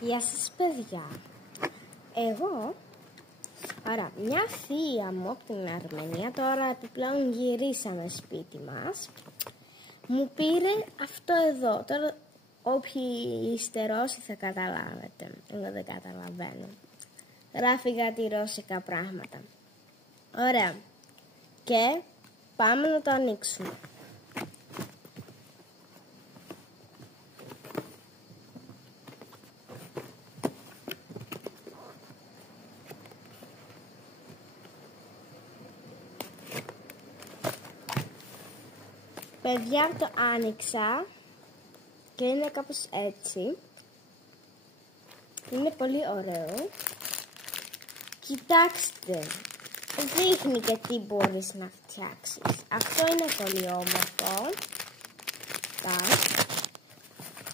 Γεια σας παιδιά. Άρα μια θεία μου από την Αρμενία, τώρα επιπλέον γυρίσαμε σπίτι μας, μου πήρε αυτό εδώ. Τώρα όποιοι είστε Ρώσοι θα καταλάβετε, εγώ δεν καταλαβαίνω. Γράφει κάτι ρώσικα πράγματα. Ωραία. Και πάμε να το ανοίξουμε. Παιδιά, το άνοιξα και είναι κάπως έτσι. Είναι πολύ ωραίο. Κοιτάξτε, δείχνει και τι μπορείς να φτιάξεις. Αυτό είναι πολύ όμορφο.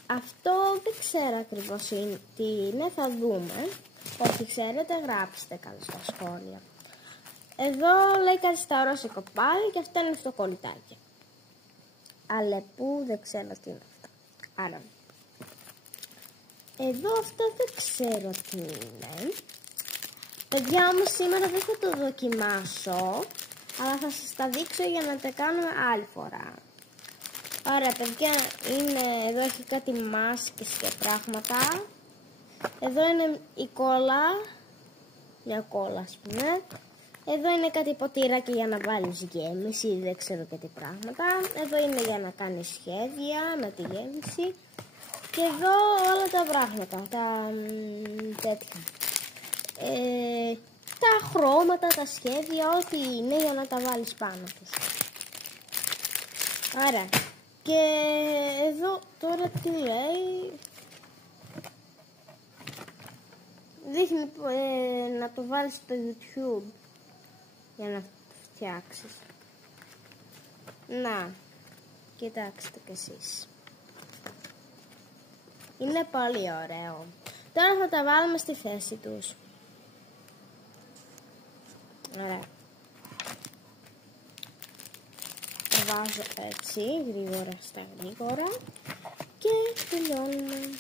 Αυτό δεν ξέρω ακριβώς τι είναι, θα δούμε. Όσοι ξέρετε γράψτε κάτω στα σχόλια. Εδώ λέει κάτι στα ρώσικο πάλι και αυτό είναι στο κολλητάκι. Αλεπού, δεν ξέρω τι είναι αυτό. Άρα, εδώ αυτό δεν ξέρω τι είναι. Παιδιά, όμως σήμερα δεν θα το δοκιμάσω, αλλά θα σας τα δείξω για να τα κάνουμε άλλη φορά. Άρα παιδιά, εδώ έχει κάτι μάσκες και πράγματα. Εδώ είναι η κόλλα, μια κόλλα ας πούμε. Εδώ είναι κάτι ποτήρακι για να βάλεις γέμιση, δεν ξέρω και τι πράγματα. Εδώ είναι για να κάνεις σχέδια με τη γέμιση. Και εδώ όλα τα πράγματα, τα τέτοια. Τα χρώματα, τα σχέδια, ό,τι είναι για να τα βάλεις πάνω τους. Άρα, και εδώ τώρα τι λέει. Δείχνει να το βάλεις στο YouTube για να φτιάξεις. Να, κοιτάξτε κι εσείς. Είναι πολύ ωραίο. Τώρα θα τα βάλουμε στη θέση τους. Ωραία. Τα βάζω έτσι, γρήγορα στα γρήγορα και τελειώνουμε.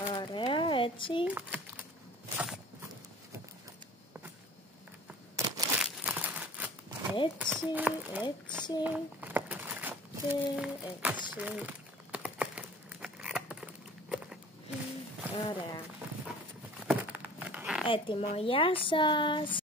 Ωραία, έτσι. Έτσι, έτσι και έτσι. Ωραία. Έτοιμο, γεια σας.